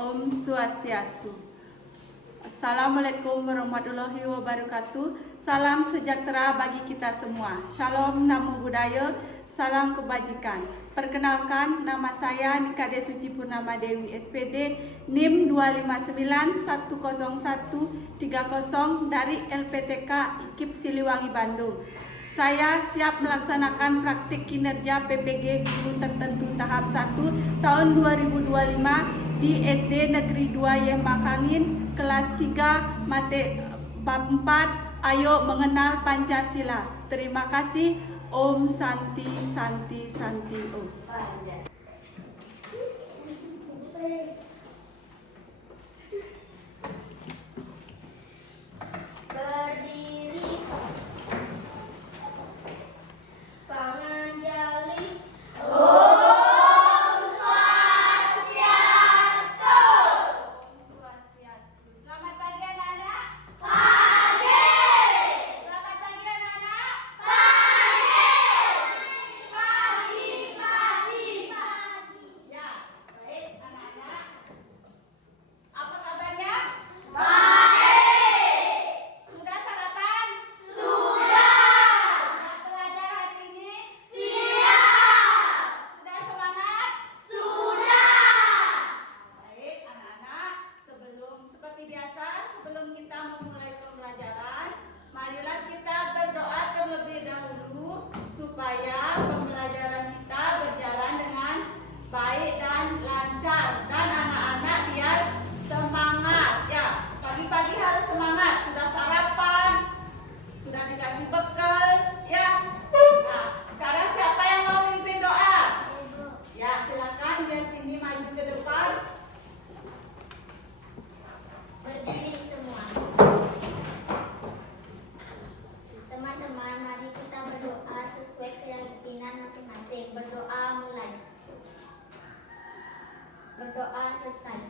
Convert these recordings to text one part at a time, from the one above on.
Om Swastiastu. Assalamualaikum warahmatullahi wabarakatuh. Salam sejahtera bagi kita semua. Shalom, namo buddhaya, salam kebajikan. Perkenalkan, nama saya Nikade Suci Purnama Dewi SPD, NIM 259110130 dari LPTK IKIP Siliwangi Bandung. Saya siap melaksanakan praktik kinerja PPG Guru Tertentu tahap 1 tahun 2025 di SD Negeri 2 Yembakangin, kelas 3, mate bab 4, ayo mengenal Pancasila. Terima kasih. Om Santi Santi Santi Om. Sebelum kita memulai pembelajaran, marilah kita berdoa terlebih dahulu supaya pembelajaran kita berjalan dengan baik dan lancar, dan anak-anak biar semangat ya. Pagi-pagi harus semangat, sudah sarapan, sudah dikasih bekal ya. Nah, sekarang siapa yang mau mimpin doa? Ya, silakan biar Tini maju ke depan. Berdiri semua. Teman-teman, mari kita berdoa sesuai keyakinan masing-masing. Berdoa mulai. Berdoa selesai.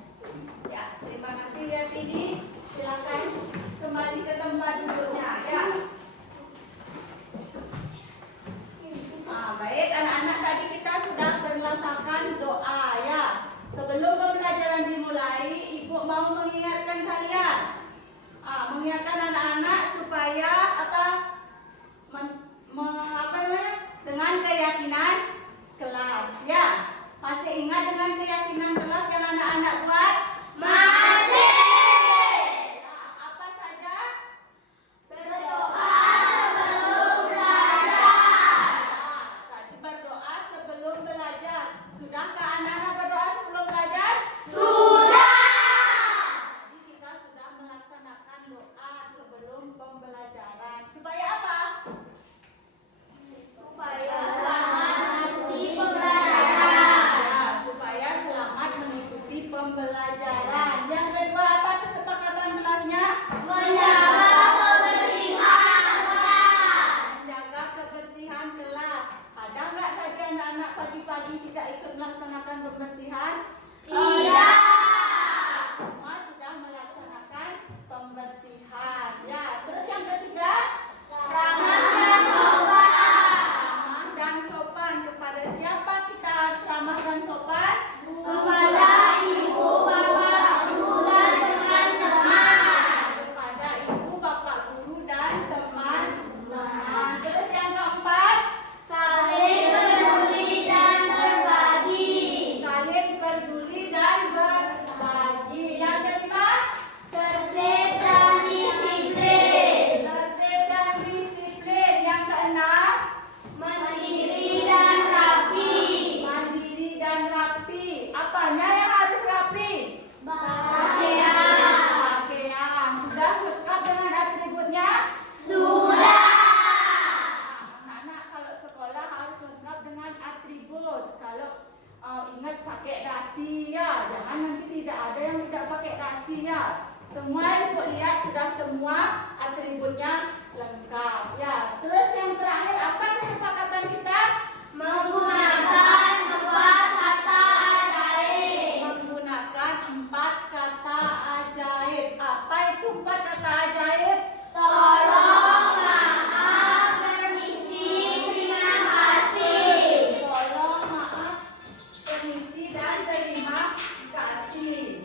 Ya, terima kasih ya Tini. Silakan kembali ke tempat duduknya ya. Baik anak-anak, tadi kita sudah merasakan doa ya. Sebelum pembelajaran dimulai, Ibu mau mengingatkan kalian, mengingatkan anak-anak supaya dengan keyakinan kelas ya. Masih ingat dengan keyakinan kelas yang anak-anak buat? Masih. Apa saja? Berdoa sebelum belajar. Tadi berdoa sebelum belajar. Sudahkah anak-anak berdoa sebelum belajar? Sudah. Jadi kita sudah melaksanakan doa sebelum pembelajaran. Supaya apa? Supaya selamat mengikuti pembelajaran. Ya, supaya selamat mengikuti pembelajaran. Yang kedua apa kesepakatan kelasnya? Menjaga kebersihan kelas. Menjaga kebersihan kelas. Ada nggak tadi anak-anak pagi-pagi tidak ikut melaksanakan pembersihan? Tidak. Semua sudah melaksanakan pembersihan. Ya, terus yang ketiga? Ramah dan sopan. Ramah dan sopan. Kepada siapa kita harus ramah dan sopan? Kepada ibu, bapak, guru, dan teman-teman. Kepada ibu, bapak guru dan teman-teman. Terus yang keempat? Saling peduli dan berbagi. Saling peduli dan berbagi. Yang kelima? Tertib dan disiplin. Tertib dan disiplin. Yang keenam? Mandiri dan rapi. Mandiri dan rapi. Apanya yang harus rapi? Pakaian. Pakaian. Sudah lengkap dengan atributnya? Sudah. Anak-anak kalau sekolah harus lengkap dengan atribut. Kalau ingat pakai dasi ya, jangan nanti tidak ada yang tidak pakai dasi ya. Semua ibu lihat sudah semua atributnya lengkap ya. Terus yang terakhir apa kesepakatan kita? Menggunakan 4 kata ajaib. Menggunakan 4 kata ajaib. Apa itu 4 kata ajaib? Tolong, maaf, permisi, terima kasih. Tolong, maaf, permisi, dan terima kasih.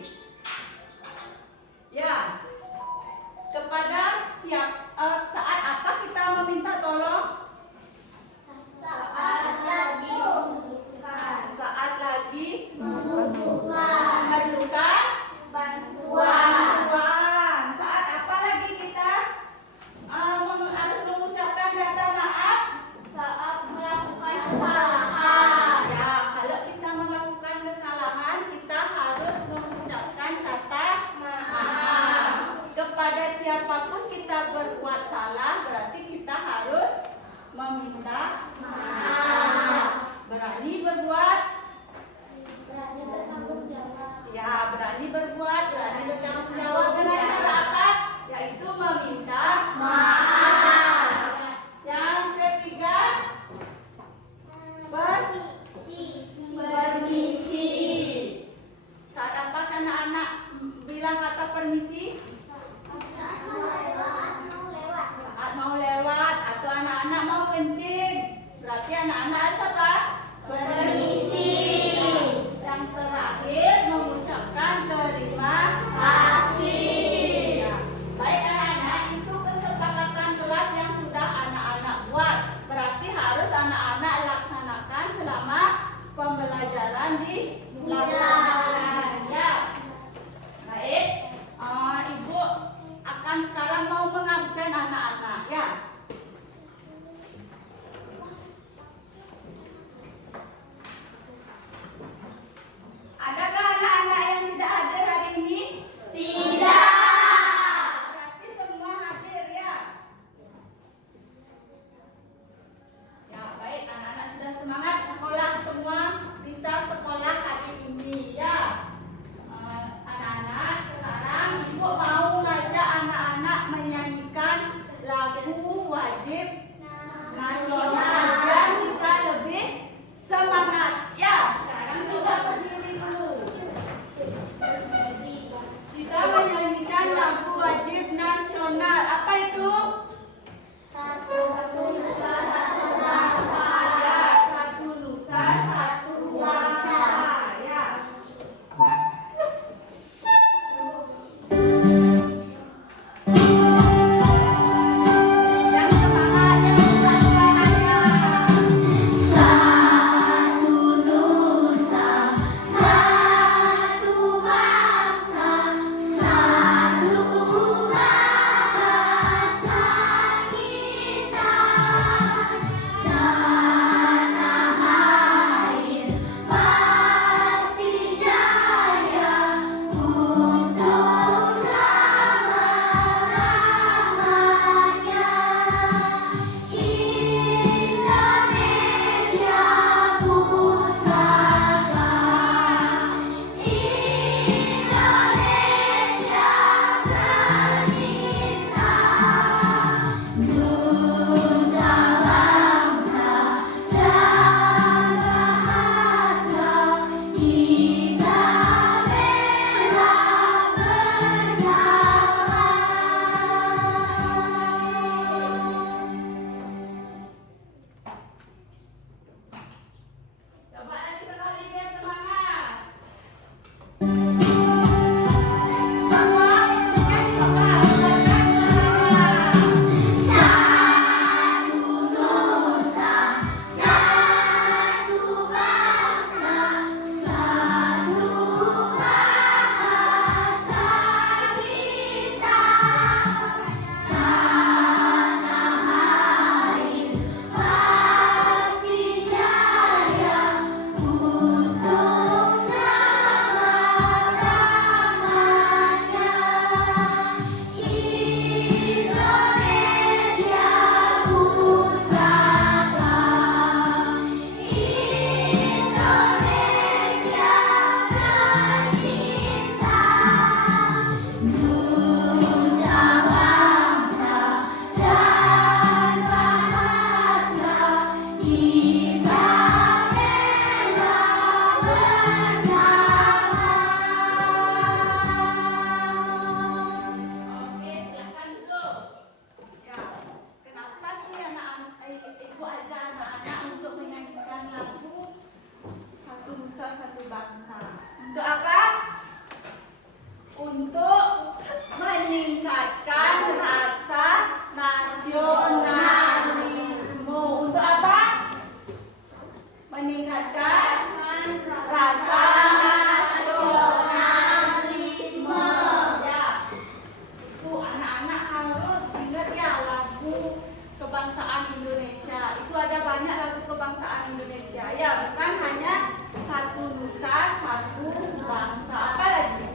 berbuat, berani bertanggung jawab dengan cara apa? Yaitu meminta Maaf. Yang ketiga, permisi. Saat apa anak-anak bilang kata permisi? Saat mau lewat atau anak-anak mau kencing. Berarti anak-anak harus apa? Permisi. Yang terakhir mengucapkan terima Kasih. Ya. Baik anak-anak, itu kesepakatan kelas yang sudah anak-anak buat. Berarti harus anak-anak laksanakan selama pembelajaran dilaksanakan. Ya. Baik, Ibu akan sekarang mau mengabsen anak-anak ya. Adakah anak-anak yang tidak hadir hari ini? Tidak. Berarti semua hadir ya. Ya baik, anak-anak sudah semangat sekolah, semua bisa sekolah hari ini ya. Anak-anak, sekarang Ibu mau mengajak anak-anak menyanyikan lagu wajib nasional biar kita lebih semangat ya. Sekarang coba berdiri dulu. Kita menyanyikan lagu wajib nasional. Apa itu? Ya, satu nusa, satu bangsa. Ya. Yang semangat, yang bukan suaranya. Satu nusa, satu bangsa, satu bahasa kita. Tanah air pasti jaya untuk selama-lamanya. Indonesia pusaka, Indonesia tercinta, nusa bangsa dan bahasa kita bela bersama. Coba lagi sekali biar semangat. Semua nyanyi lokal, silakan semuanya. Satu nusa, satu bangsa, satu bahasa kita. Tanah air pasti jaya untuk selama-lamanya. Indonesia pusaka, Indonesia tercinta, nusa bangsa dan bahasa kita bela bersama. Oke, silakan duduk. Ya, kenapa sih Ibu ajak anak-anak untuk menyanyikan lagu Satu Nusa Satu Bangsa? Untuk apa? Untuk meningkatkan rasa nasionalisme. Untuk apa? Meningkatkan rasa nasionalisme. Ya. Itu anak-anak harus ingat ya lagu kebangsaan Indonesia. Itu ada banyak lagu kebangsaan Indonesia. Ya, bukan hanya satu nusa, satu bangsa. Apa lagi?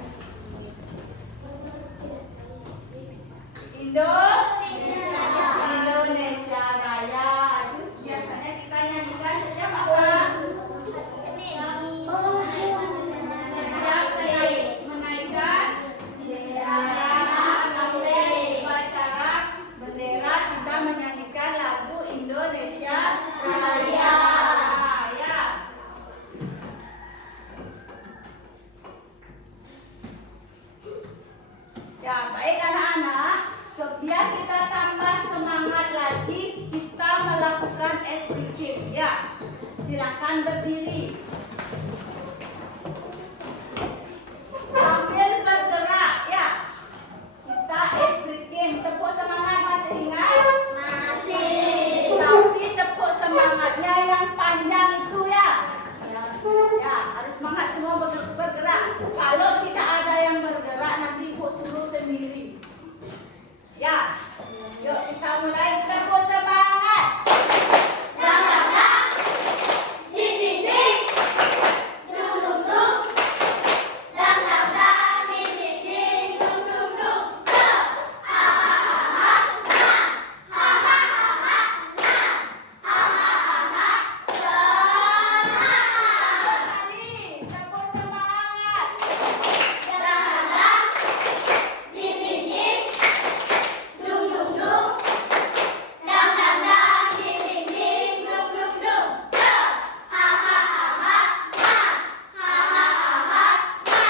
Indonesia Raya. Itu biasanya kita nyanyikan setiap apa? Setiap menaikkan es krim. Ya, silakan berdiri. Sambil bergerak, ya. Kita es krim. Tepuk semangat, masih ingat? Masih. Tapi tepuk semangatnya yang panjang itu ya. Ya, harus semangat semua bergerak. Kalau tidak ada yang bergerak, nanti ibu suruh sendiri. Ya, yuk kita mulai. Tepuk semangat. Dang dang dang. Ding ding ding. Dung dung dung. Dang dang dang. Ding ding ding. Dung dung dung. Se. Ha ha ha ha. Na. Ha ha ha ha. Na. Ha ha ha ha. Semangat. Kali, tepuk semangat. Dang dang dang. Ding ding ding. Dung dung dung. Dang dang dang. Ding ding ding. Dung dung dung. Se. Ha ha ha ha. Na. Ha ha ha ha. Na.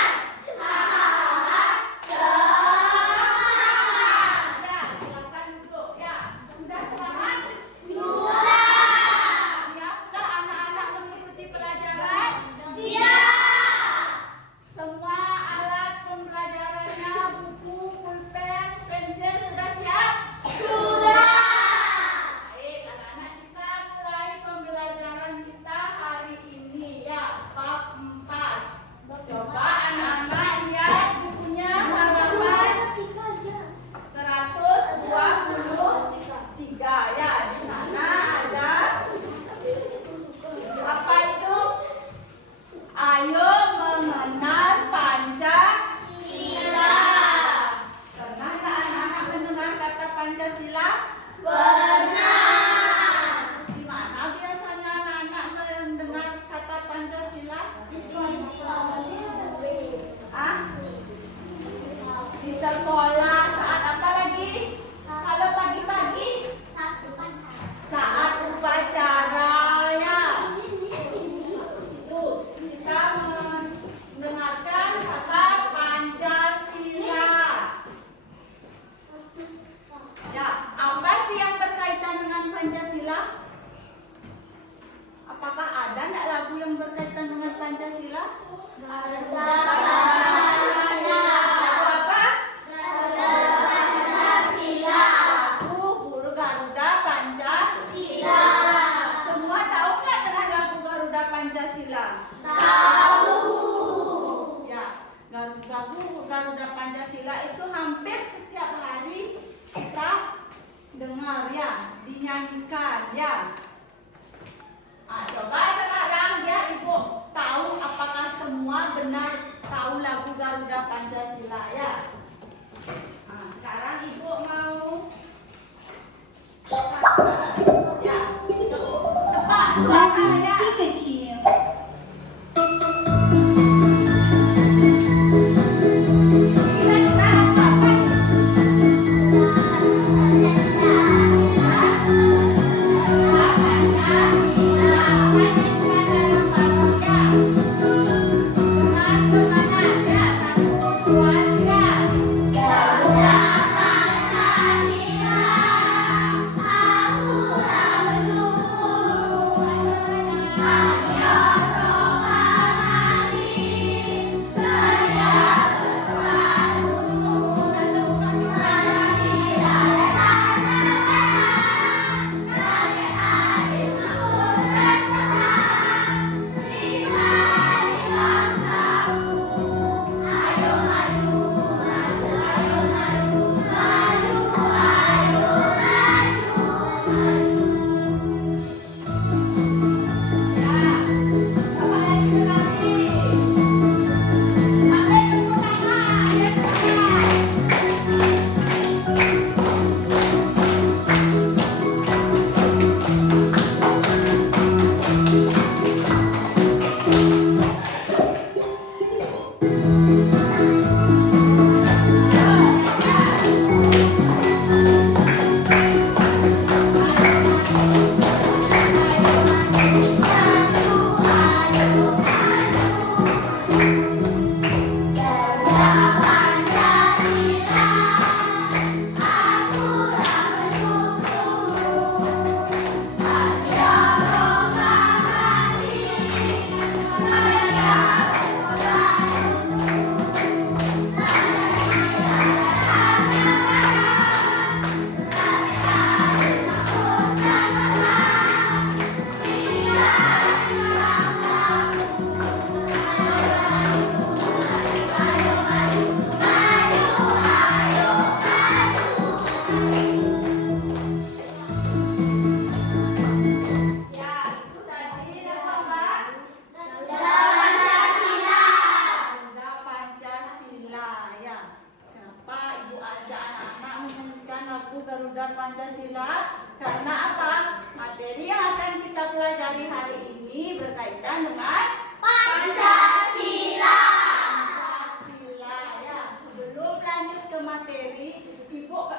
Ha ha ha ha. Semangat. Ya, silakan duduk. Ya, sudah semangat? Sudah. Siapkah anak-anak mengikuti pelajaran? Siap. Semua alat pembelajarannya, buku, pulpen, pensil sudah siap? Sudah. Baik, anak-anak, kita mulai pembelajaran kita hari ini ya, bab 4. Coba anak-anak lihat bukunya halaman 123 ya. Di sana ada apa itu? Ayo mengenal Pancasila. Pernah tak anak-anak mendengar kata Pancasila? Pernah. Di mana biasanya anak-anak mendengar kata Pancasila? Ah? Di sekolah. Saat apa lagi? Kalau pagi-pagi? Saat upacara ya. Tuh, kita mendengarkan kata Pancasila. Ya, apa sih yang berkaitan dengan Pancasila? Apakah ada nggak lagu yang berkaitan dengan Pancasila? Lagu apa? Lagu Guru Garuda Pancasila. Semua tahu nggak dengan lagu Garuda Pancasila? Ya, lagu Garuda Pancasila itu hampir setiap hari kita dengar ya, dinyanyikan ya. Coba sekarang ya ibu tahu apakah semua benar tahu lagu Garuda Pancasila ya. Sekarang ibu mau ya, tebak suaranya. Kira-kira apa ini? Dengan semangat ya, 1, 2, 3. sila Pancasila. Karena apa? Materi yang akan kita pelajari hari ini berkaitan dengan Pancasila. Pancasila ya. Sebelum lanjut ke materi, Ibu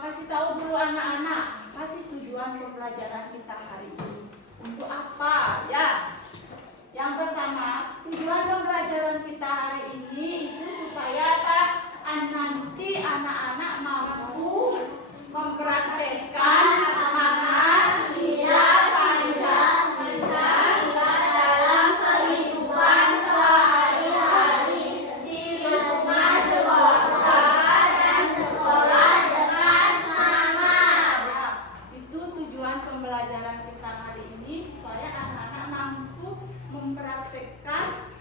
kasih tahu dulu anak-anak, kasih tujuan pembelajaran kita hari ini. Untuk apa ya? Yang pertama, tujuan pembelajaran kita hari ini itu supaya apa? Nanti anak-anak mampu mempraktekkan makna sila Pancasila dalam kehidupan sehari-hari di rumah, sekolah, dan sekolah dengan semangat. Ya, itu tujuan pembelajaran kita hari ini supaya anak-anak mampu mempraktekkan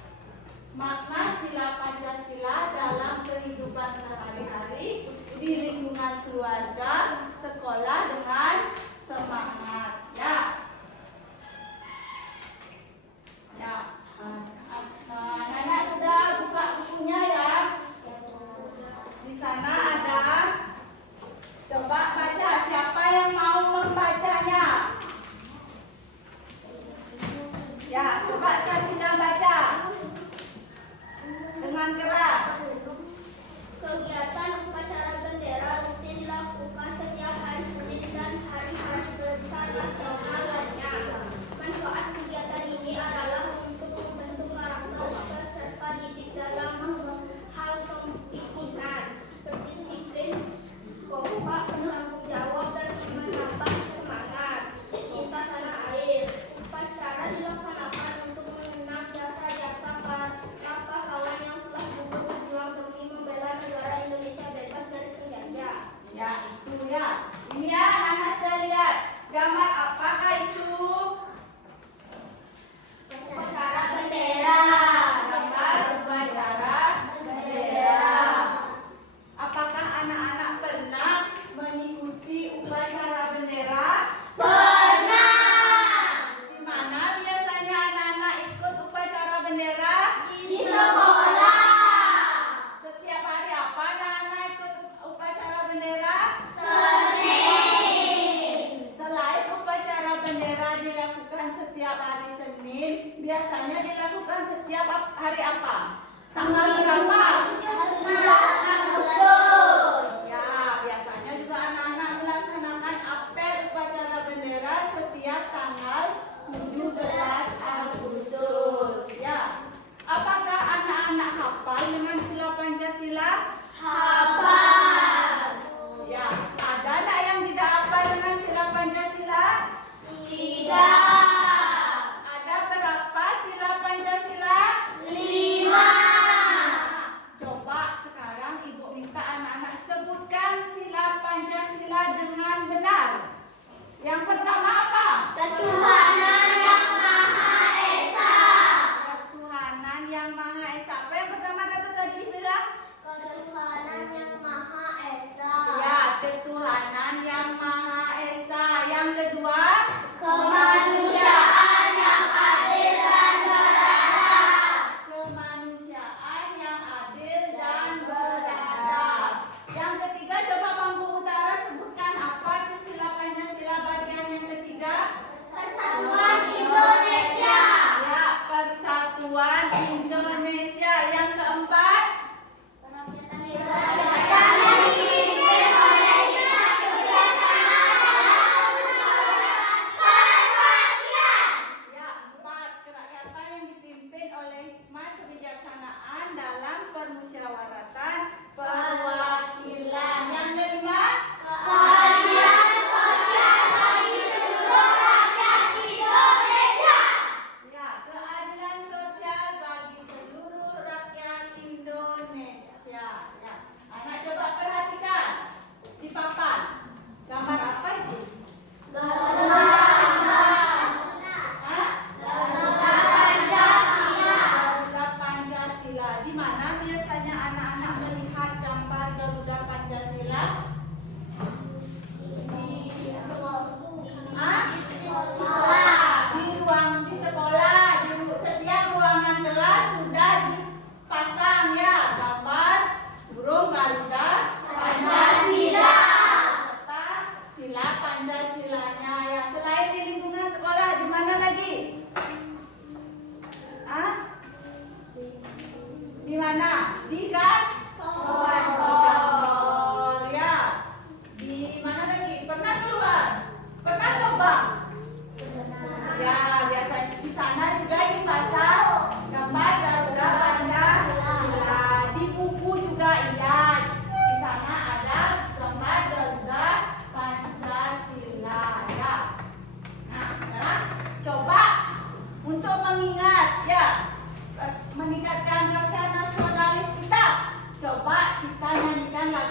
makna sila Pancasila dalam kehidupan sehari-hari di lingkungan keluarga, sekolah dengan semangat. Ya. Ya. Anak sudah buka bukunya ya. Di sana ada. Coba baca, siapa yang mau membacanya? Ya, coba kita baca dengan keras. Kegiatan upacara bendera rutin dilakukan setiap hari Senin dan hari-hari besar nasional lainnya. Manfaat kegiatan ini adalah untuk membentuk karakter peserta didik dalam hal kepemimpinan, berdisiplin, kompak, bertanggung jawab, dan menambah semangat cinta tanah air. Upacara dilaksanakan untuk mengenang jasa-jasa para pahlawan yang telah gugur berjuang demi membela negara Indonesia bebas dari penjajah. Ya, itu ya. Ini ya, anak sudah lihat gambar apakah itu? Upacara bendera. Gambar upacara bendera. Apakah anak-anak pernah mengikuti upacara bendera? Pernah. Di mana biasanya anak-anak ikut upacara bendera? Di sekolah. Setiap hari apa anak-anak ikut upacara bendera? Senin. Selain upacara bendera dilakukan setiap hari Senin, biasanya dilakukan setiap hari apa? Tanggal berapa? 17 Agustus. Ya, biasanya juga anak-anak melaksanakan apel upacara bendera setiap tanggal 17 Agustus. Ya. Apakah anak-anak hafal dengan sila Pancasila? Hafal. Ya. Ada anak yang tidak hafal dengan sila Pancasila? Tidak. Ada berapa sila Pancasila? 5. Nah, coba sekarang Ibu minta anak-anak sebutkan sila Pancasila dengan benar. Yang pertama apa? Ketuhanan yang Maha Esa. Ketuhanan yang Maha Esa. Apa yang pertama tadi dibilang? Ketuhanan yang Maha Esa. Ya, ketuhanan yang Maha Esa. Yang kedua? Kemanusiaan yang adil dan beradab. Kemanusiaan yang adil dan beradab. Yang ketiga, coba Bangku Utara sebutkan apa itu sila Pancasila bagian yang ketiga? Persatuan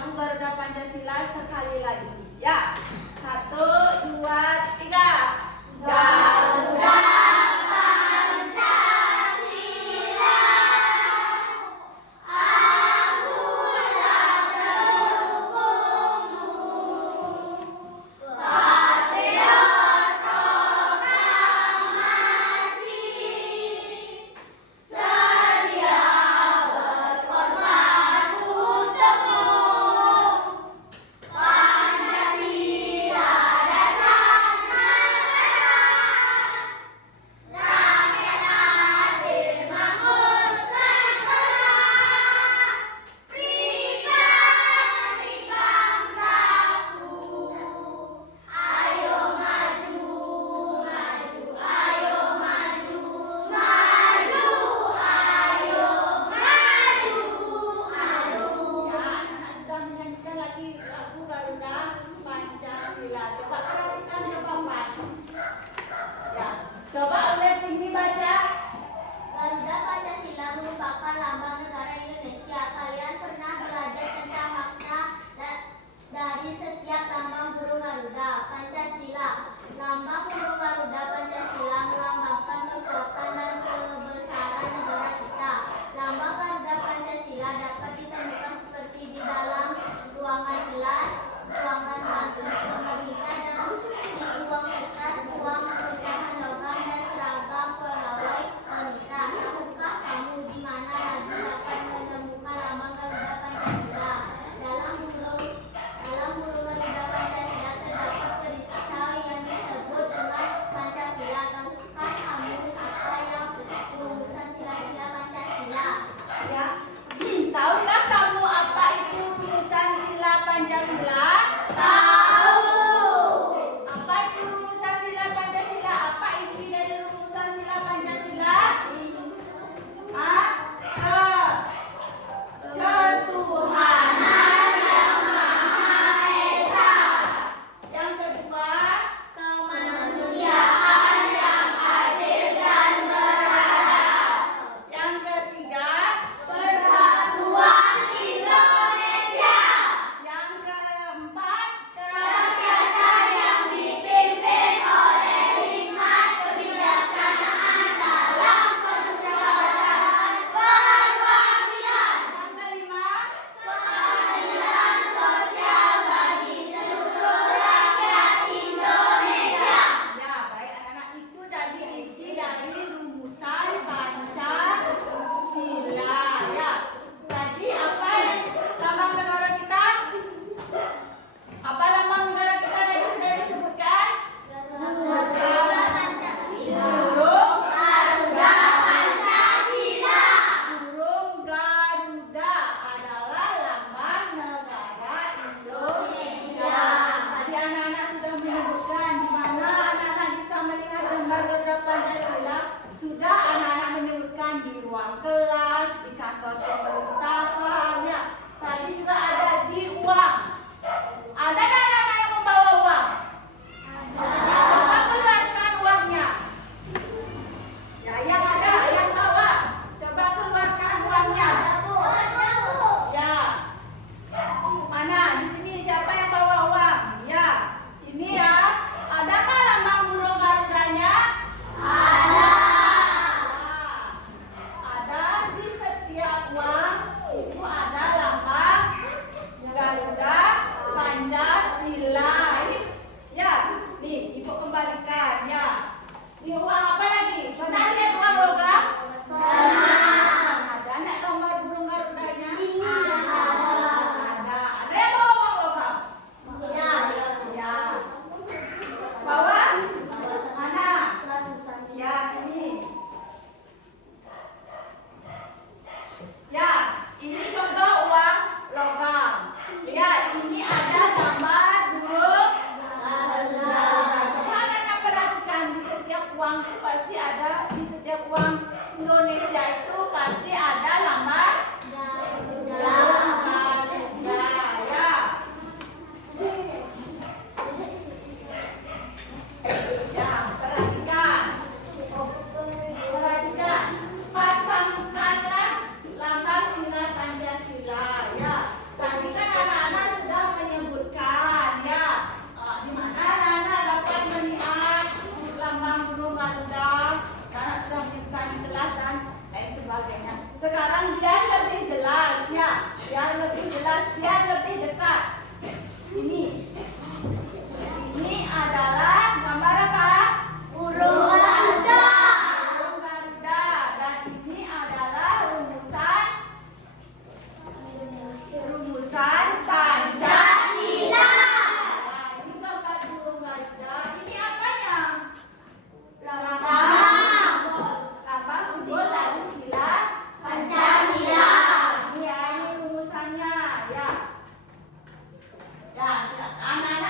lagu Garuda Pancasila sekali lagi. Ya, 1, 2, 3. Garuda Pancasila, aku tak pendukungmu. Patriot proklamasi, sedia berkorban untukmu. Pancasila dasar negara, lebih jelas biar lebih dekat. Ini adalah gambar apa? Burung Garuda. Burung Garuda. Dan ini adalah rumusan Pancasila. Nah, ini gambar burung Garuda. Ini apanya? Lambang simbol dari sila Pancasila. Ini rumusannya ya. Ya, anak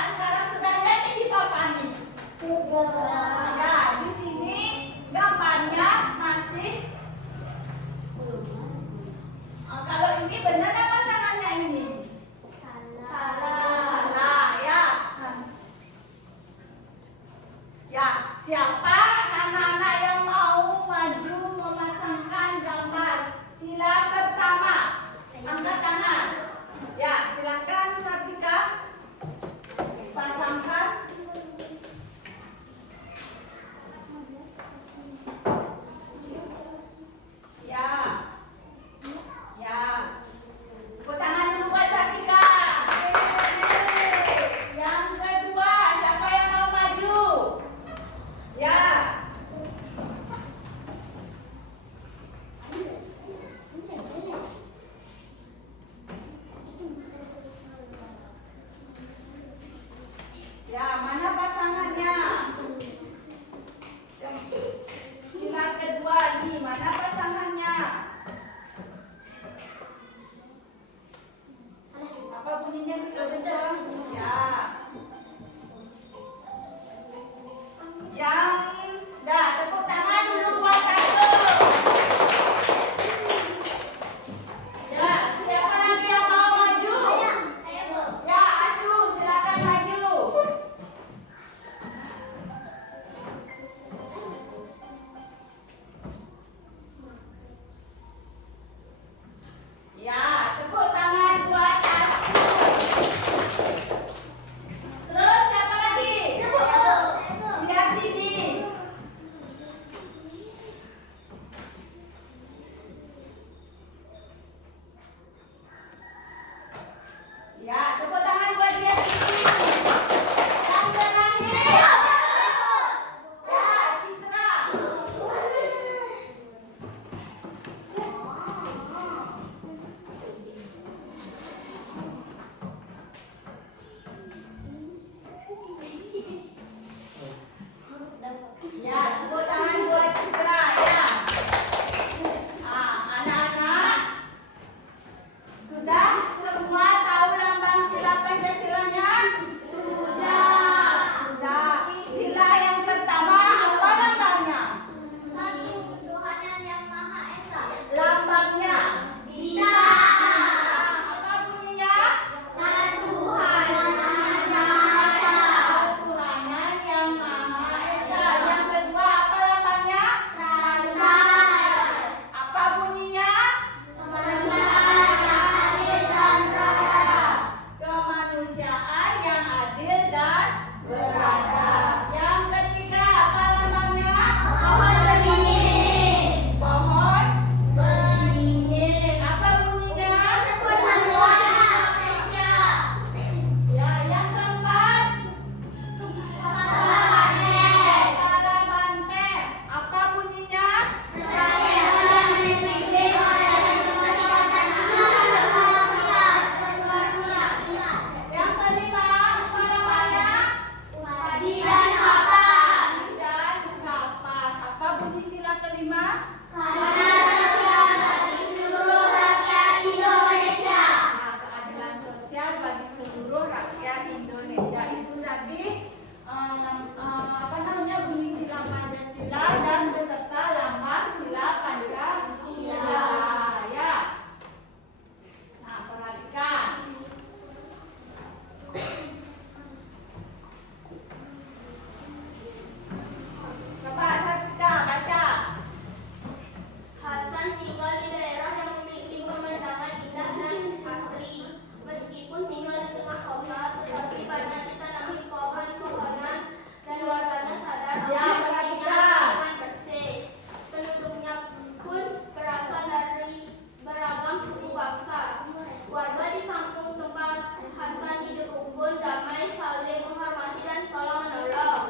rukun, damai, saling menghormati dan tolong menolong.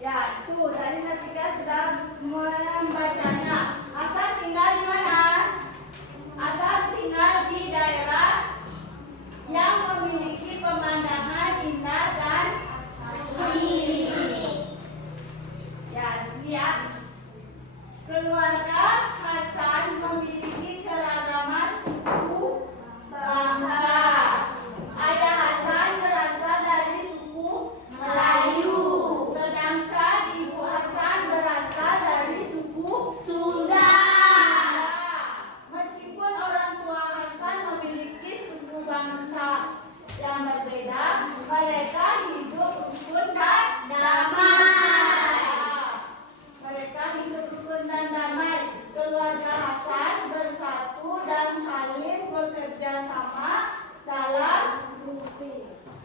Ya, itu tadi saya pikir sudah membacanya. Hasan tinggal di mana? Hasan tinggal di daerah yang memiliki pemandangan indah dan asri. Ya, di sini ya. Keluarga Hasan memiliki keragaman suku bangsa. Ayah Hasan berasal dari suku Melayu, sedangkan ibu Hasan berasal dari suku Sunda. Meskipun orang tua Hasan memiliki suku bangsa yang berbeda, mereka hidup rukun dan Damai. Mereka hidup rukun dan damai. Keluarga Hasan bersatu dan saling bekerja sama dalam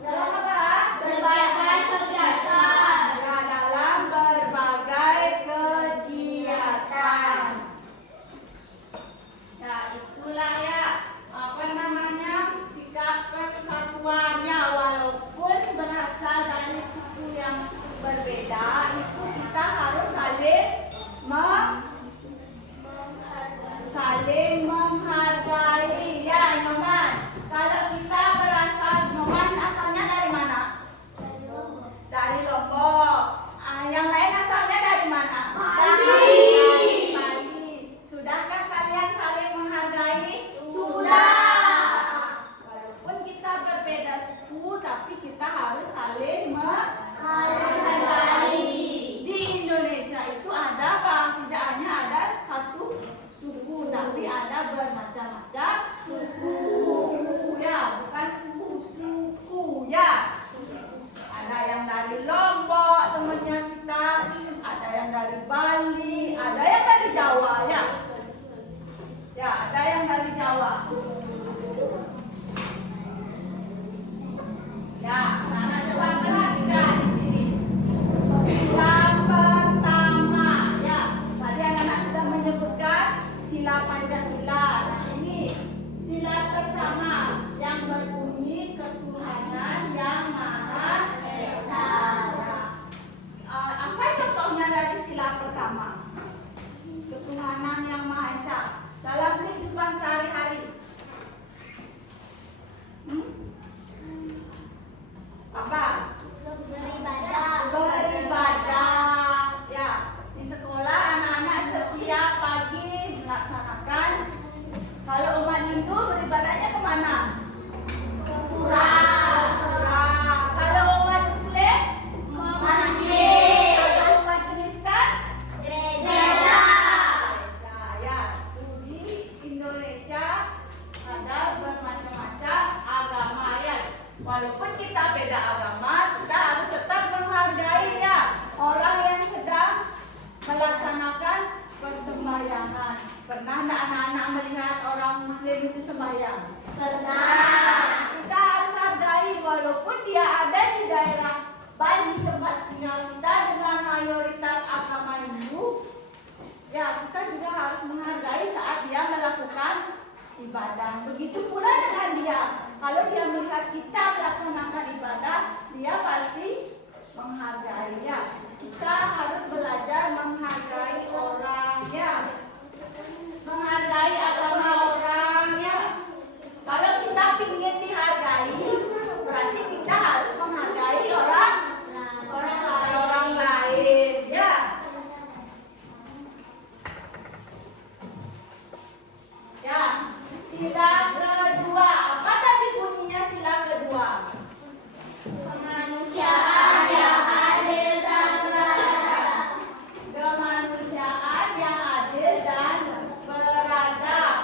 apa? Berbagai kegiatan. Ya, dalam berbagai kegiatan. Ya, itulah ya apa namanya sikap persatuannya, walaupun berasal dari suku yang berbeda, itu kita harus saling menghargai ya Nyoman. Kalau kita berasal, Nyoman asalnya dari mana? Dari Lombok. Yang lain asalnya dari mana? Bali. Bali. Sudahkah kalian saling menghargai? Sudah. Walaupun kita berbeda suku, tapi kita harus saling Menghargai. Di Indonesia itu ada apa? Tidak hanya ada satu suku, tapi ada bermacam-macam suku. Ya, bukan suku ya. Ada yang dari Lombok temannya kita, ada yang dari Bali, ada yang dari Jawa ya. Ya, ada yang dari Jawa. Ya, anak-anak coba perhatikan di sini. Sila pertama ya. Tadi anak-anak sudah menyebutkan sila Pancasila. Nah, ini sila pertama yang berbunyi ketuhanan yang Maha Esa. Apa contohnya dari sila pertama? Ketuhanan yang Maha Esa dalam kehidupan sehari-hari. Apa? Beribadah. Ya, di sekolah anak-anak setiap pagi melaksanakan. Kalau umat Hindu beribadahnya kemana? Ke pura. Nah, kalau umat Muslim, Masjid. kalau umat Kristen, Gereja. ya, di Indonesia ada bermacam-macam agama ya. Walaupun kita beda agama, kita harus tetap menghargai ya orang yang sedang melaksanakan persembahyangan. Pernah enggak anak-anak melihat orang Muslim itu sembahyang? Pernah. Kita harus hargai walaupun dia ada di daerah Bali tempat tinggal kita dengan mayoritas agama Hindu. Ya, kita juga harus menghargai saat dia melakukan ibadah. Begitu pula dengan dia. Kalau dia melihat kita melaksanakan ibadah, dia pasti menghargai ya. Kita harus belajar menghargai orangnya, menghargai agama orangnya. Kalau kita ingin dihargai, berarti kita harus menghargai orang lain ya. Ya, sila kedua. Apa tadi bunyinya sila kedua? Kemanusiaan yang adil dan beradab. Kemanusiaan yang adil dan beradab.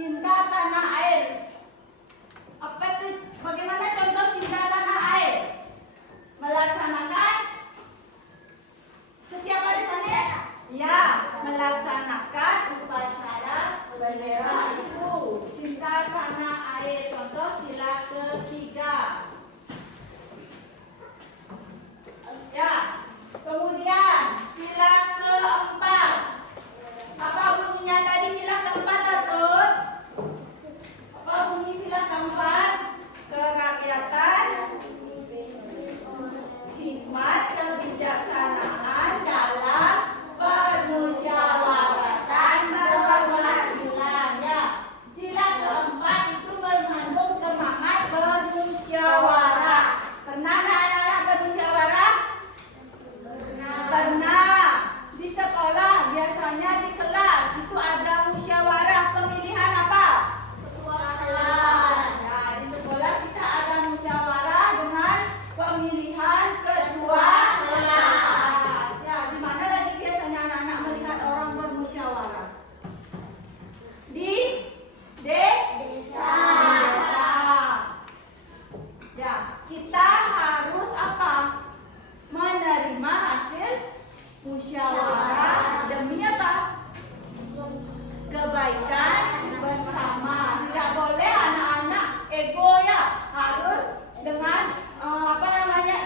cinta tanah air. Apa itu? Bagaimana contoh cinta tanah air? Melaksanakan setiap hari Senin? Ya, melaksanakan upacara bendera itu. Cinta tanah air. Contoh sila ketiga. Ya, kemudian sila keempat. Apa bunyinya tadi sila keempat, Atut? Apa bunyi sila keempat? Kerakyatan, hikmat, kebijaksanaan dalam permusyawaratan kemakmuran. Ya, sila keempat itu mengandung semangat bermusyawarah. Pernah anak-anak bermusyawarah? Pernah. Di sekolah, biasanya di kelas itu ada musyawarah pemilihan apa? Ketua kelas. Nah, di sekolah kita ada musyawarah dengan pemilihan ketua kelas. Ya, di mana lagi biasanya anak-anak melihat orang bermusyawarah? Di desa. Ya, kita harus apa? Menerima hasil musyawarah demi apa? Kebaikan bersama. Tidak boleh anak-anak ego ya. Harus dengan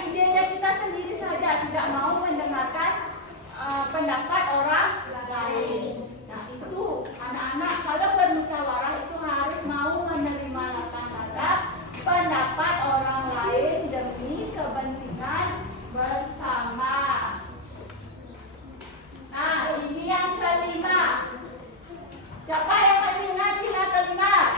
idenya kita sendiri saja. Tidak mau mendengarkan pendapat orang lain. Nah itu anak-anak kalau bermusyawarah itu harus mau menerima lapang dada pendapat orang lain demi kepentingan bersama. Nah, ini yang kelima. Siapa yang masih ingat sila kelima?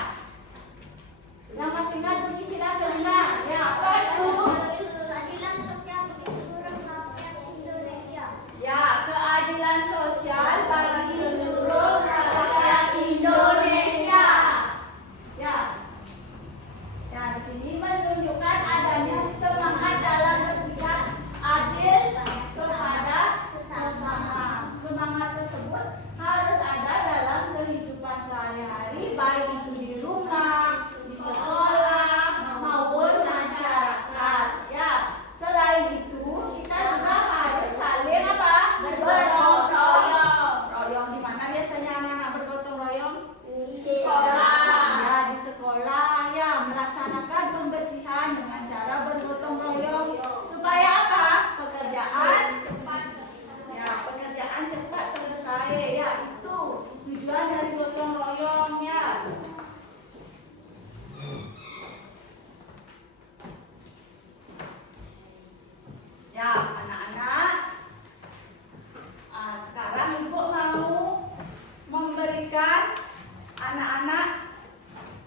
Yang masih ingat bunyi sila kelima? Ya, apa itu? Keadilan sosial bagi seluruh rakyat Indonesia. Ya, keadilan sosial bagi Seluruh rakyat Indonesia. Ya. Ya, di sini menunjukkan adanya semangat dalam bersikap adil kepada sesama. Semangat tersebut harus ada dalam kehidupan sehari-hari, baik itu di rumah, di sekolah, maupun masyarakat. Ya, selain itu kita juga harus saling apa? Bergotong royong. Royong di mana biasanya anak-anak bergotong royong? Di sekolah. Ya, di sekolah ya, melaksanakan pembersihan dengan cara bergotong royong supaya apa? Pekerjaan cepat selesai. Ya, itu tujuan dari gotong royong ya. Ya, anak-anak. Sekarang Ibu mau memberikan anak-anak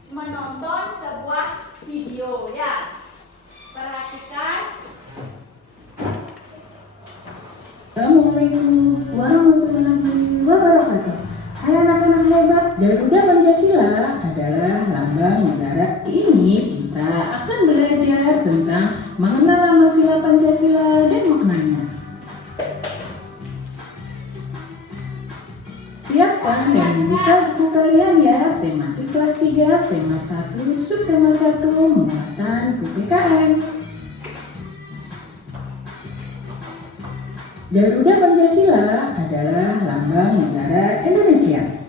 menonton sebuah video ya. Perhatikan. Assalamualaikum warahmatullahi wabarakatuh. Hai anak-anak hebat, Garuda Pancasila adalah lambang negara. Ini kita akan belajar tentang mengenal nama sila Pancasila dan maknanya. Siapkan dan buka buku kalian ya. Tematik kelas 3, tema 1, subtema 1, muatan PPKN. Garuda Pancasila adalah lambang negara Indonesia,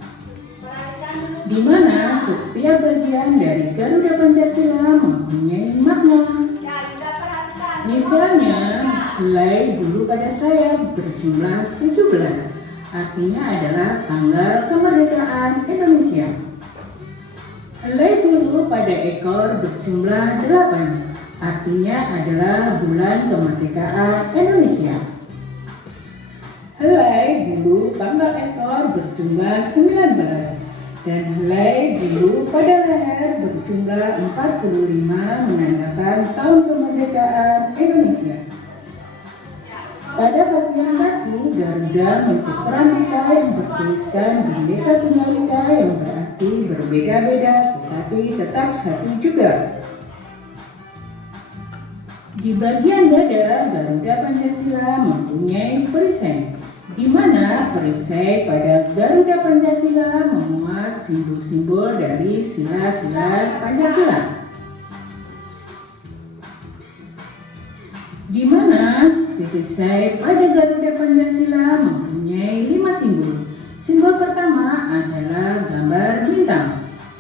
di mana setiap bagian dari Garuda Pancasila mempunyai makna. Misalnya, helai bulu pada sayap berjumlah 17, artinya adalah tanggal kemerdekaan Indonesia. Helai bulu pada ekor berjumlah 8, artinya adalah bulan kemerdekaan Indonesia. Helai bulu pangkal ekor berjumlah 19 dan helai bulu pada leher berjumlah 45 menandakan tahun kemerdekaan Indonesia. Pada bagian kaki Garuda mencitrakan bintang yang bertuliskan Bhinneka Tunggal Ika yang berarti berbeda-beda tetapi tetap satu juga. Di bagian dada Garuda Pancasila mempunyai perisai, di mana perisai pada Garuda Pancasila memuat simbol-simbol dari sila-sila Pancasila, di mana perisai pada Garuda Pancasila mempunyai 5 simbol. Simbol pertama adalah gambar bintang.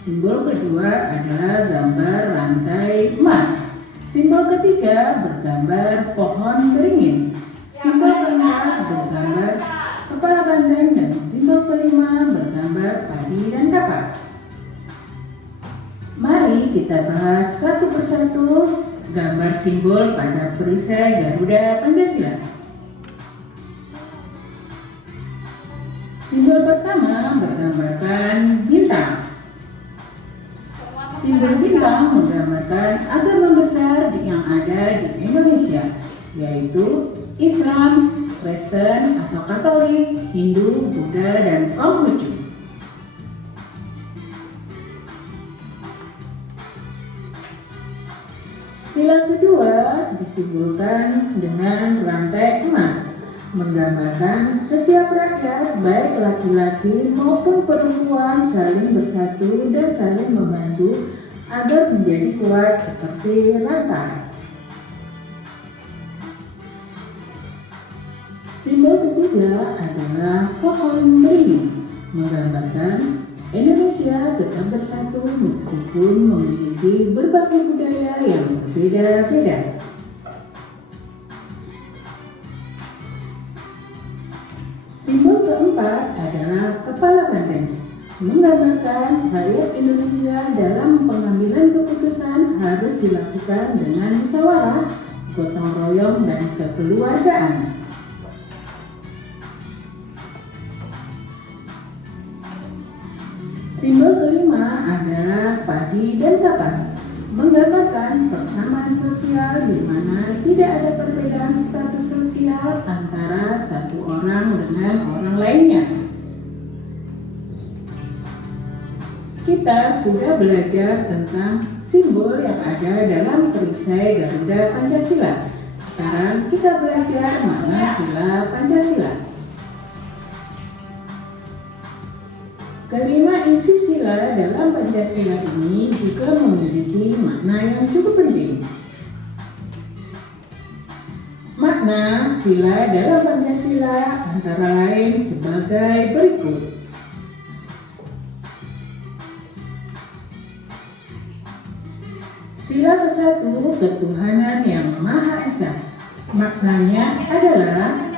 Simbol kedua adalah gambar rantai emas. Simbol ketiga bergambar pohon beringin. Simbol keempat bergambar kepala banteng dan simbol kelima bergambar padi dan kapas. Mari kita bahas satu persatu gambar simbol pada perisai Garuda Pancasila. Simbol pertama bergambarkan bintang. Simbol bintang menggambarkan agama besar yang ada di Indonesia, yaitu Islam, Kristen atau Katolik, Hindu, Buddha, dan Konghucu. Sila kedua disimbolkan dengan rantai emas, menggambarkan setiap rakyat, baik laki-laki maupun perempuan, saling bersatu dan saling membantu agar menjadi kuat seperti rantai. Simbol ketiga adalah pohon beringin, menggambarkan Indonesia tetap bersatu meskipun memiliki berbagai budaya yang berbeda-beda. Simbol keempat adalah kepala banteng, menggambarkan rakyat Indonesia dalam pengambilan keputusan harus dilakukan dengan musyawarah, gotong royong, dan kekeluargaan. Simbol kelima adalah padi dan kapas, menggambarkan persamaan sosial di mana tidak ada perbedaan status sosial antara satu orang dengan orang lainnya. Kita sudah belajar tentang simbol yang ada dalam perisai Garuda Pancasila. Sekarang kita belajar makna sila Pancasila. Kelima isi sila dalam Pancasila ini juga memiliki makna yang cukup penting. Makna sila dalam Pancasila antara lain sebagai berikut. Sila ke-1, ketuhanan yang Maha Esa. Maknanya adalah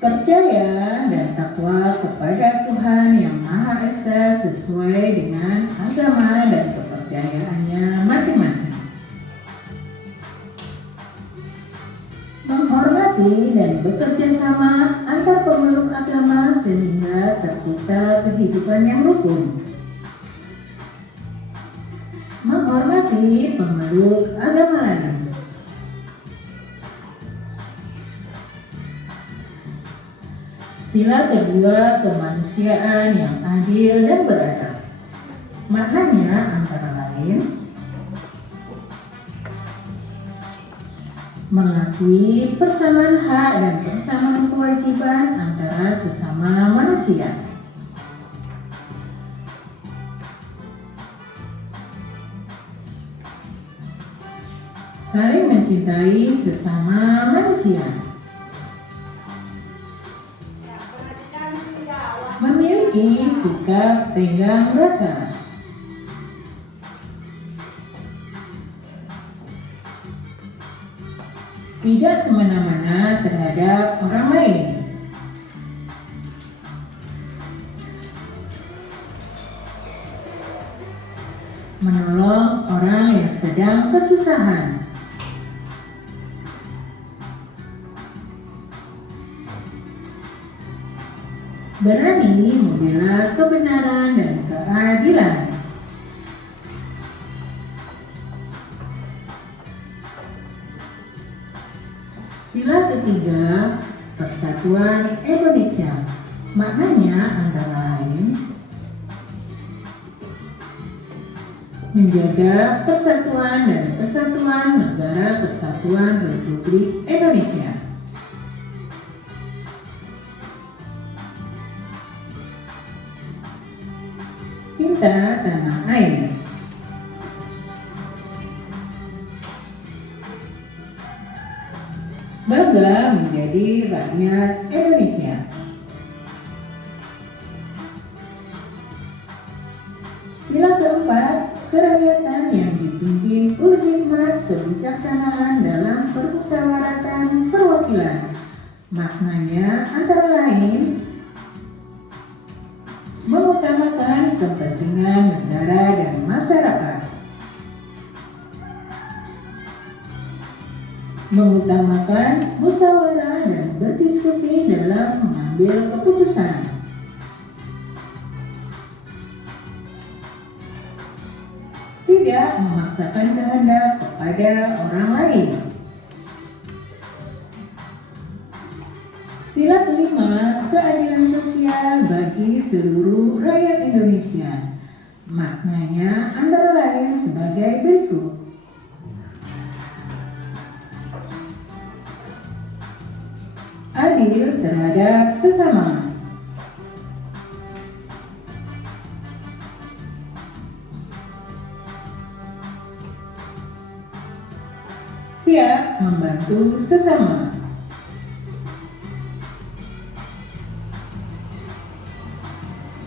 percaya dan takwa kepada Tuhan yang Maha Esa sesuai dengan agama dan kepercayaannya masing-masing. Menghormati dan bekerja sama antar pemeluk agama sehingga tercipta kehidupan yang rukun. Menghormati pemeluk agama lain. Sila kedua, kemanusiaan yang adil dan beradab. Maknanya antara lain mengakui persamaan hak dan persamaan kewajiban antara sesama manusia. Saling mencintai sesama manusia. Memiliki sikap tenggang rasa. Tidak semena-mena terhadap orang lain. Menolong orang yang sedang kesusahan. Berani membela kebenaran dan keadilan. Sila ketiga, persatuan Indonesia. Maknanya antara lain menjaga persatuan dan kesatuan Negara Kesatuan Republik Indonesia. cinta tanah air. Bangga menjadi rakyat Indonesia. Sila keempat, kerakyatan yang dipimpin oleh hikmat kebijaksanaan dalam permusyawaratan perwakilan. Maknanya antara lain mengutamakan kepentingan negara dan masyarakat, mengutamakan musyawarah dan berdiskusi dalam mengambil keputusan, tidak memaksakan kehendak kepada orang lain. Sila kelima, keadilan sosial bagi seluruh rakyat Indonesia. Maknanya antara lain sebagai berikut. Adil terhadap sesama. Siap membantu sesama.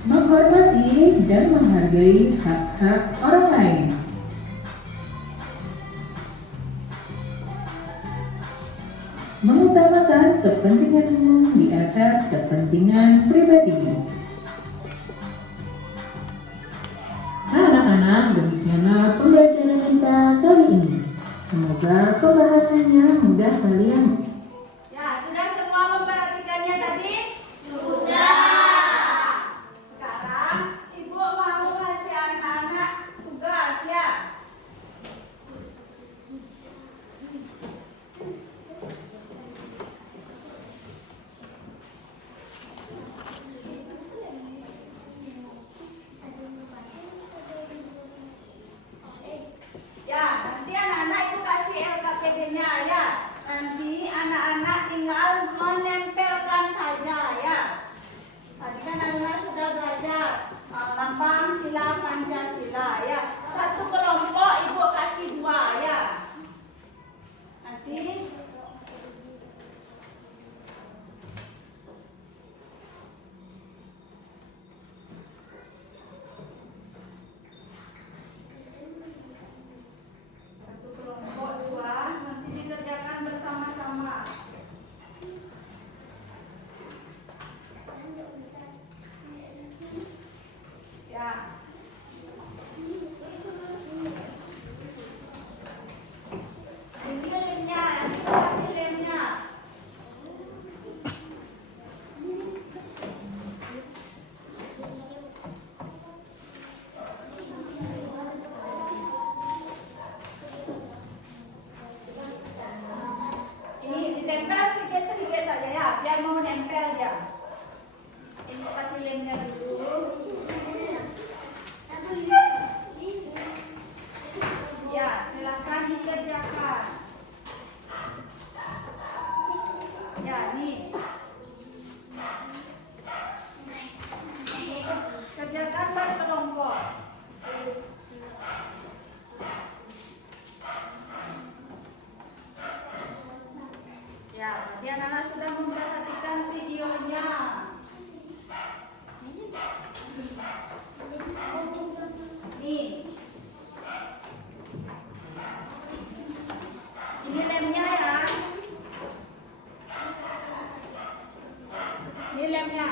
Menghormati dan menghargai hak-hak orang lain. Mengutamakan kepentingan umum di atas kepentingan pribadi. Anak-anak, demikianlah pembelajaran kita kali ini. Semoga pembahasannya mudah kalian. Ya, sudah semua memperhatikannya tadi? Sudah. Sekarang Ibu mau ngasih anak-anak tugas ya. Ya, nanti anak-anak Ibu kasih LKPD-nya ya. Nanti anak-anak tinggal menempelkan saja ya. Tadi kan anak-anak sudah belajar lambang sila Pancasila ya. Satu kelompok Ibu kasih 2 ya. Nanti satu kelompok 2 nanti dikerjakan bersama-sama. Ya. Ini lemnya, nanti kasih lemnya. Ini ditempel sedikit-sedikit saja ya, biar mau nempel ya. Ini kasih lemnya dulu. Ya, silakan dikerjakan. Ya, nih. Kerjakan berkelompok. Ya, tadi anak-anak sudah memperhatikan videonya. Nih. Ini lemnya ya. Ini lemnya.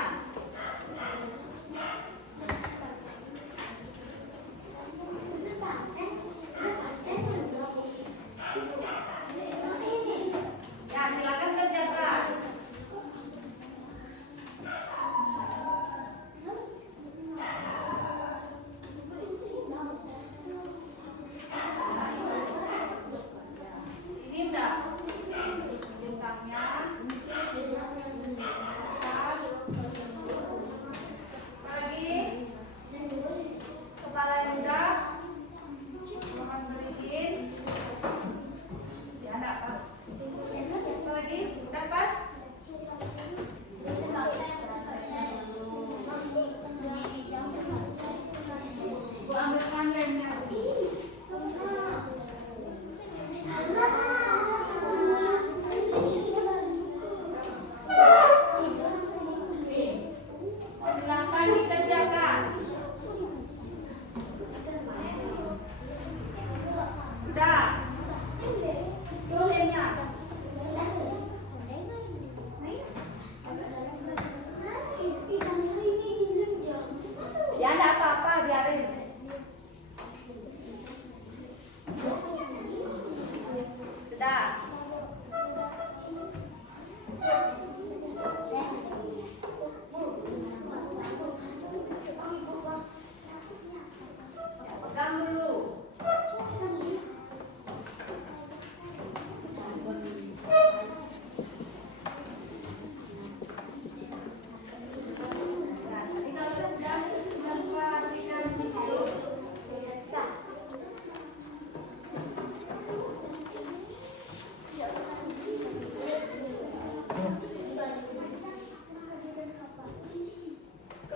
Ya, silakan kerjakan. Ini udah bintangnya.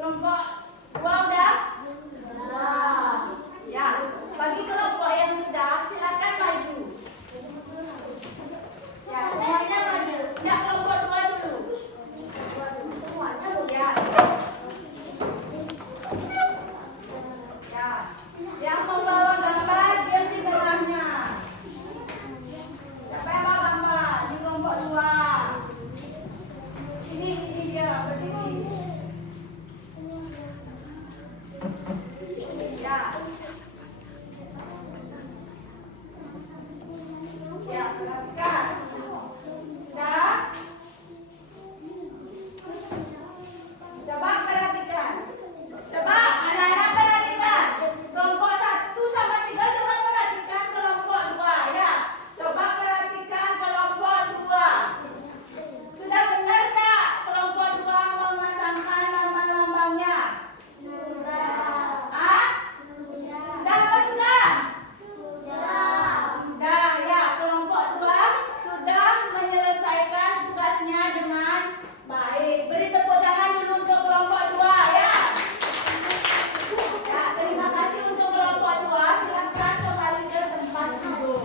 Kelompok 2 udah? Ya, bagi kelompok yang sudah silakan maju. Ya, semuanya maju. Ya, kelompok 2 dulu. Ya. Ya. Yang membawa gambar diam di bawahnya. Siapa yang bawa gambar di kelompok 2? Sini dia berdiri. Ya. Ya, perhatikan. Sudah? Coba perhatikan. Coba anak-anak perhatikan. Kelompok 1 sama 3 coba perhatikan kelompok 2 ya. Coba perhatikan kelompok 2. Sudah benar tak kelompok 2 memasangkan lambang-lambangnya? Ah? Sudah apa sudah? Sudah ya, kelompok 2 sudah menyelesaikan tugasnya dengan baik. Beri tepuk tangan dulu untuk kelompok 2 ya. Ya, terima kasih untuk kelompok 2. Silakan kembali ke tempat duduk.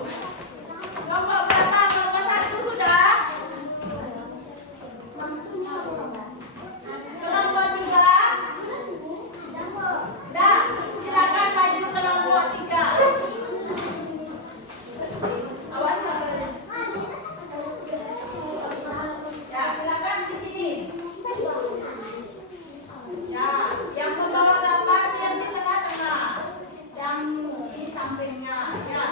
Kelompok berapa? Kelompok 1 sudah? Kelompok 3? Dah, silakan maju kelompok 3. Awas ya. Ya, silakan di sini. Ya, yang membawa gambar yang di tengah-tengah, yang di sampingnya. Ya.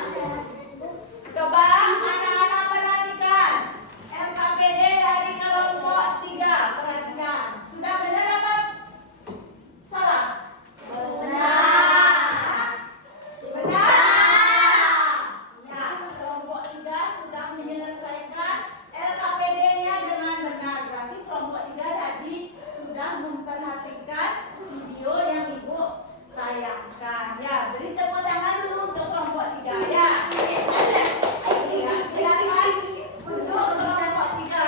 Coba anak-anak perhatikan LKPD dari kelompok 3. Perhatikan. Sudah benar apa? Salah? Benar? Ya, kelompok 3 sudah menyelesaikan LKPD-nya dengan benar. Berarti kelompok 3 tadi sudah memperhatikan video yang Ibu tayangkan. Ya, beri tepuk tangan dulu untuk kelompok 3 ya. Ya, silakan untuk kelompok 3.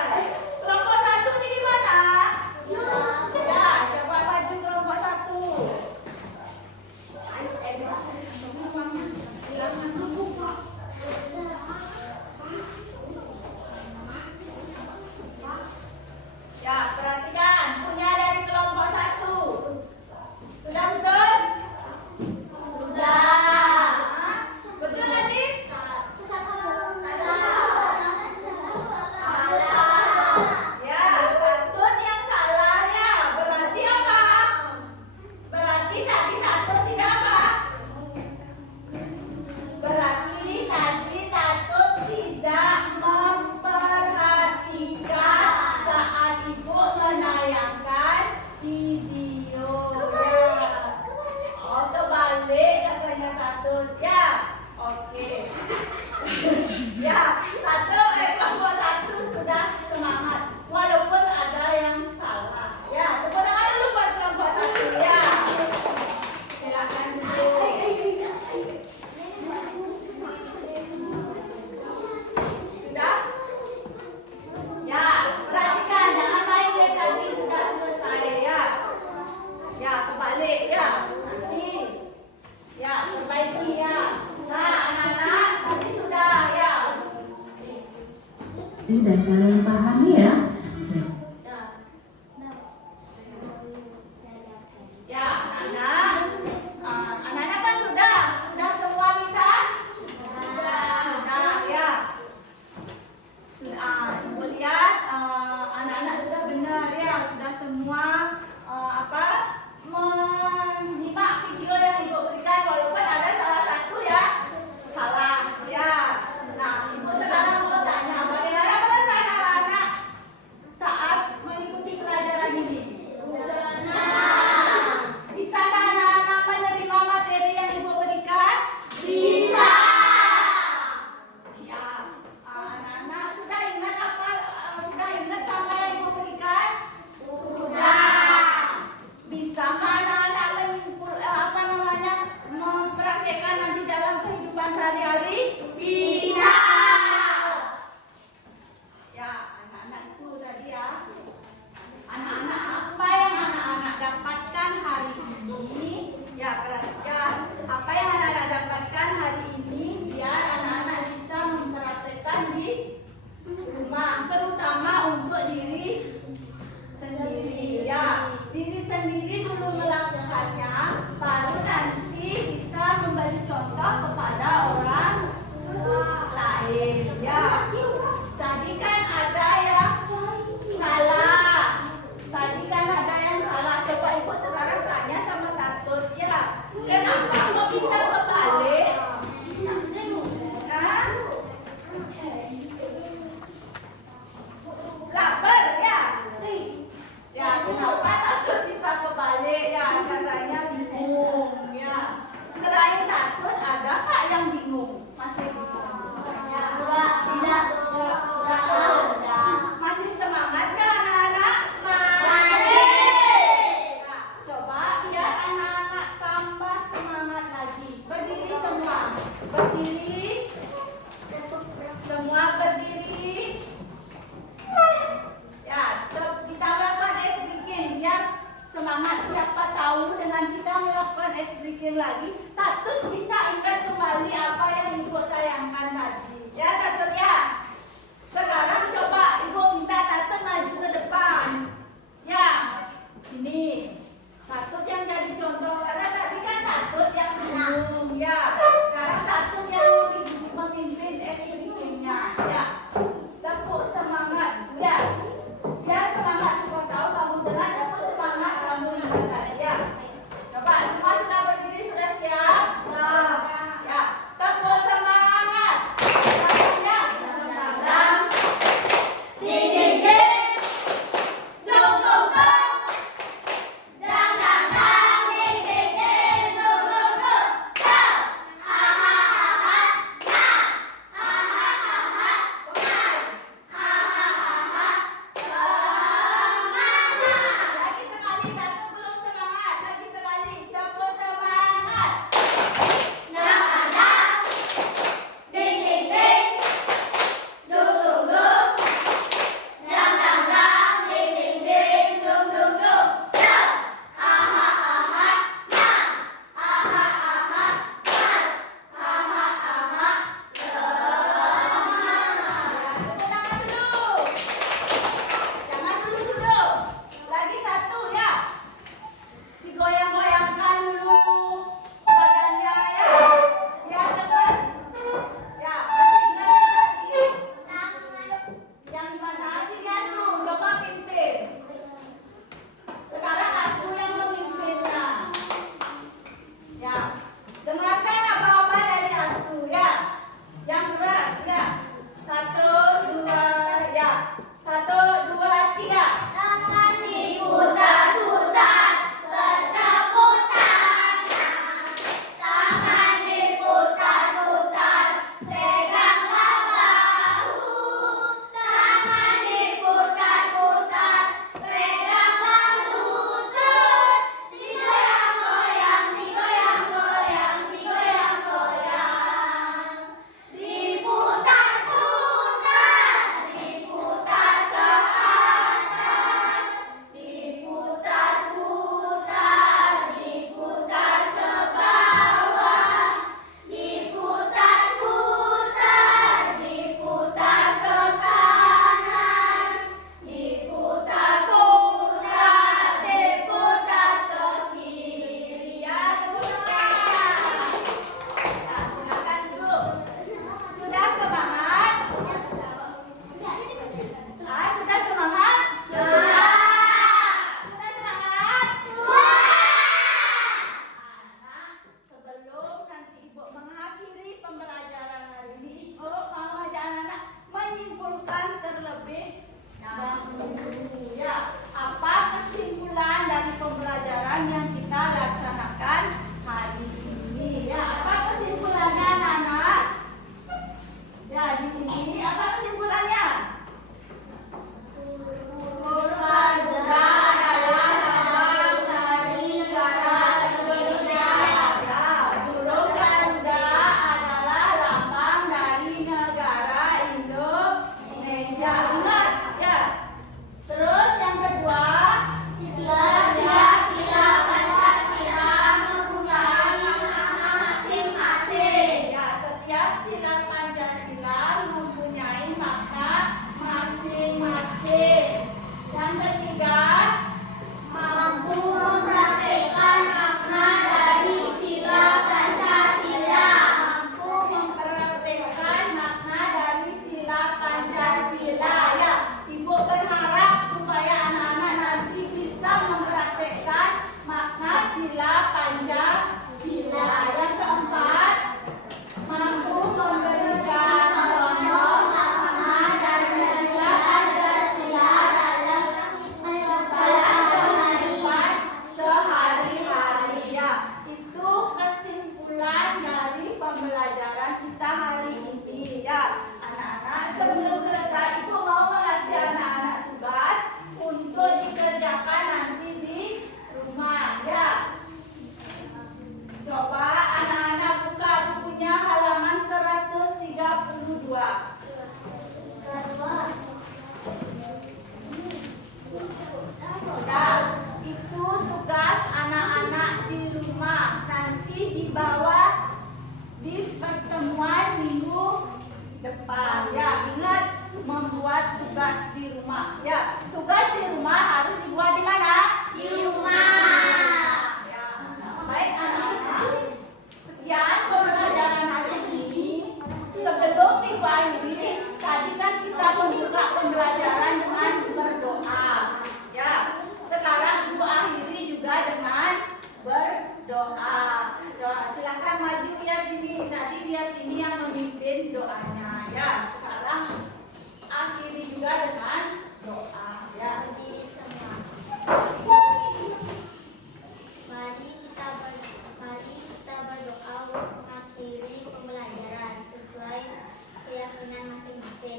Kelompok 1 ini di mana? Ya, coba maju kelompok 1. Ya, perhatikan. Punya dari kelompok 1. Sudah betul? Hah? Betul, Adit? Ya, Tatut yang salah ya. Berarti apa? Berarti tadi Tatut tidak apa? Berarti tadi Tatut tidak memperhatikan saat Ibu menayangkan videonya. Oh, kebalik katanya Tatut ya. Oke. Ya, kelompok 1 sudah semangat walaupun ada yang salah. Ya, tepuk tangan dulu buat kelompok 1 ya. Silakan duduk. Sudah? Ya, perhatikan jangan main game tadi sudah selesai ya. Ya, kebalik ya. Nanti. Ya, perbaiki ya. Nah, anak-anak tadi sudah ya. Dan kalian pahami ya. Ya, anak-anak. Anak-anak kan sudah semua bisa? Sudah ya. Sudah, Ibu lihat anak-anak sudah benar ya, sudah semua menyimak video yang Ibu berikan walaupun ada salah satu ya salah ya. Nah, Ibu sekarang mau tanya bagaimana perasaan sendiri dulu melakukannya, baru nanti bisa memberi contoh kepada orang lain. Ya, tadi kan ada yang salah. Tadi kan ada yang salah. Coba ibu sekarang tanya sama Tatut ya. Kenapa kok bisa kebalik? Hah? Lapar ya? Ya, kenapa Tatut bisa kebalik ya? Katanya bingung ya. Selain Tatut, ada nggak yang bingung? Masih bingung? Tidak ada. Masih semangat kan anak-anak? Masih. Nah, coba biar anak-anak tambah semangat lagi. Berdiri semua. Berdiri. Semua berdiri. Ya, kita melakukan ice breaking biar semangat. Siapa tahu dengan kita melakukan ice breaking lagi, Tatut bisa ingat kembali apa yang ibu tayangkan tadi. Ya, Tatut ya. Sekarang coba ibu minta Tatut maju ke depan. Ya, sini. Tatut yang jadi contoh karena tadi kan Tatut yang bingung ya. Sekarang Tatut yang memimpin ice breaking-nya. Ya. Tepuk semangat. Ya. Biar semangat semua tahu kamu dengan tepuk semangat kamu ingat ya. Coba semua sudah berdiri, sudah siap? Ya. Tepuk semangat. Semangatnya.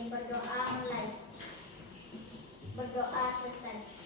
berdoa mulai. Berdoa selesai.